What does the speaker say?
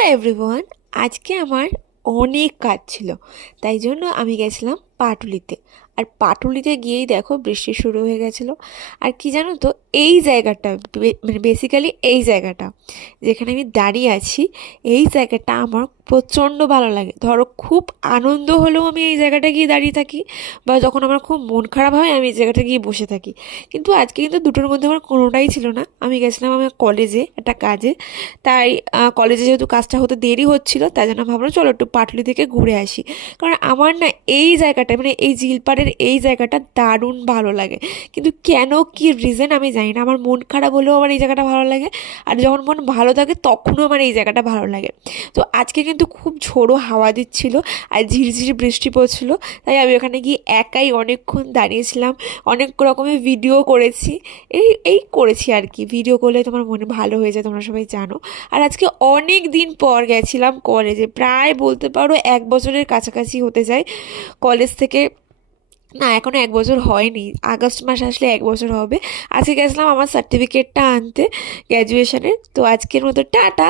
Hello everyone. আজকে আমার অনেক কাজ ছিল, তাই জন্য আমি গেছিলাম পাটুলিতে। আর পাটুলিতে গিয়েই দেখো বৃষ্টি শুরু হয়ে গেছিলো। আর কি জানো তো, এই জায়গাটা মানে বেসিক্যালি এই জায়গাটা যেখানে আমি দাঁড়িয়ে আছি, এই জায়গাটা আমার প্রচণ্ড ভালো লাগে। ধরো খুব আনন্দ হলেও আমি এই জায়গাটা গিয়ে দাঁড়িয়ে থাকি, বা যখন আমার খুব মন খারাপ হয় আমি এই জায়গাটা গিয়ে বসে থাকি। কিন্তু আজকে কিন্তু দুটোর মধ্যে আমার কোনোটাই ছিল না। আমি গেছিলাম আমার কলেজে একটা কাজে, তাই কলেজে যেহেতু কাজটা হতে দেরি হচ্ছিল, তাই জন্য ভাবলাম চলো একটু পাটুলি থেকে ঘুরে আসি। কারণ আমার না এই জায়গাটা মানে এই ঝিলপাড়ের এই জায়গাটা দারুণ ভালো লাগে। কিন্তু কেন কি রিজন আমি জানি না, আমার মন খারাপ হলেও আমার এই জায়গাটা ভালো লাগে, আর যখন মন ভালো থাকে তখনও আমার এই জায়গাটা ভালো লাগে। তো আজকে কিন্তু খুব ঝোড়ো হাওয়া দিচ্ছিল আর ঝিরঝির বৃষ্টি পড়ছিল, তাই আমি ওখানে গিয়ে একাই অনেকক্ষণ দাঁড়িয়েছিলাম, অনেক রকমের ভিডিও করেছি। এই এই করেছি আর কি। ভিডিও করলে তোমার মনে ভালো হয়ে যায়, তোমরা সবাই জানো। আর আজকে অনেক দিন পর গেছিলাম কলেজে, প্রায় বলতে পারো 1 বছরের কাছাকাছি হতে যায় কলেজ থেকে। না, এখনও 1 বছর হয়নি, আগস্ট মাস আসলে 1 বছর হবে। আজকে গেছিলাম আমার সার্টিফিকেটটা আনতে গ্র্যাজুয়েশনের। তো আজকের মতো টাটা।